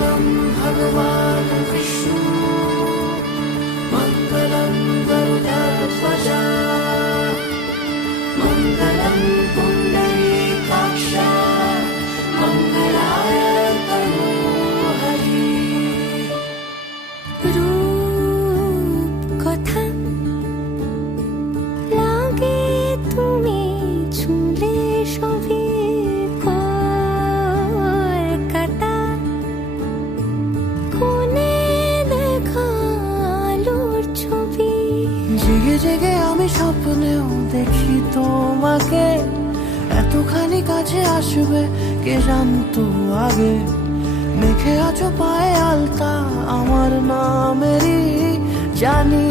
मङ्गलं भगवान् विष्णु मङ्गलं गरुडध्वजा मङ्गलं पुण्डरीकाक्ष मङ्गलाय तनोहरि रूप कथा लागे তুমি ছুঁলে সবই কলকাতা কোণে দেখা আলোর ছবি জেগে জেগে আমি স্বপ্নেও দেখি তোমাকে এতখানি কাছে আসবে কে জানতো আগে মেখে আছো পায়ে আলতা আমার নামেরই জানি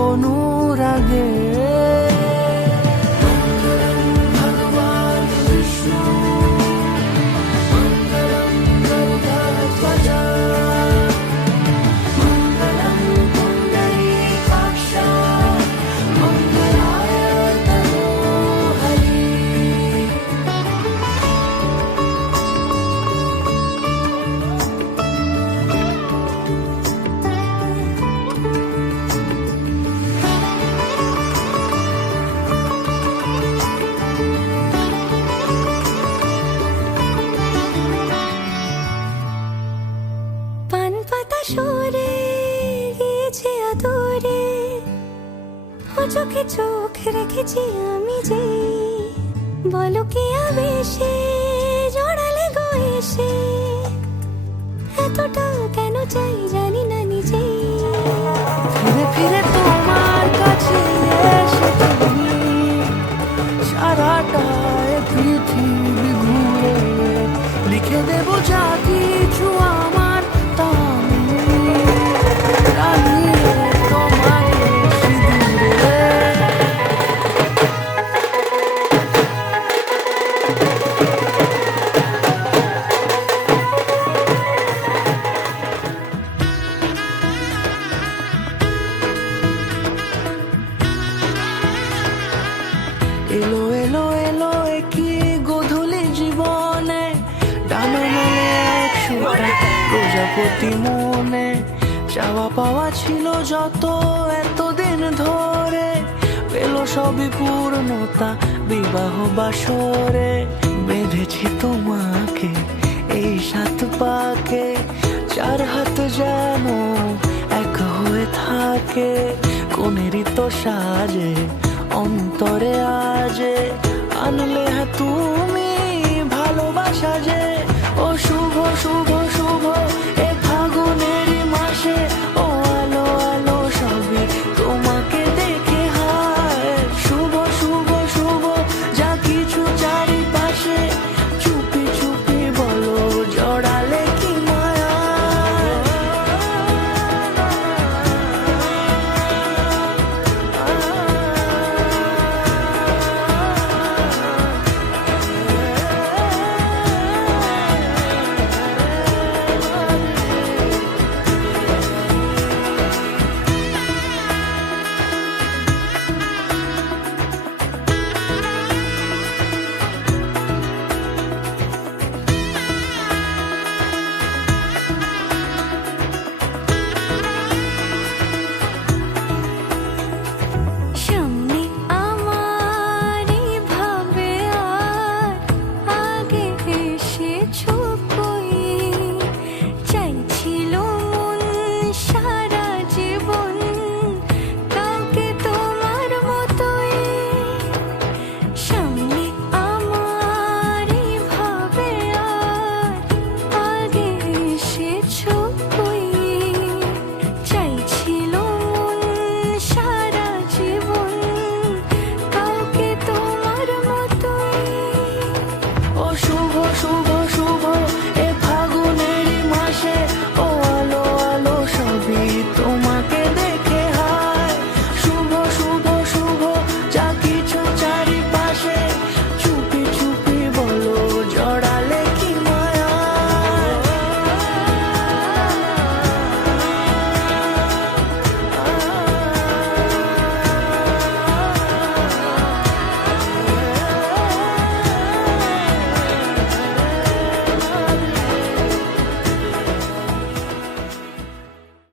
অনুরাগে সরে গিয়েছে আদরে ও চোখে চোখ রেখেছি আমি যে বলো কি আবেশে জড়ালে গো এসে এতটা কেন চাই জানি না নিজে ফিরে ফিরে তোমার কাছে এসে তুমি সারাটা পৃথিবী ঘুরে লিখে দেবো যা কিছু আমার এলো এলো এলো কি গোধূলি জীবনে ডানা মেলে এক সুতা প্রজাপতি মনে চাওয়া পাওয়া ছিল যত এতদিন ধরে পেল সবই পূর্ণতা বিবাহ বাসরে বেঁধেছি তোমাকে এই সাত পাকে চার হাত যেন এক হয়ে থাকে কোনেরই তো সাজে অন্তরে আজে আনলে তুমি ভালোবাসা যে ও শুভ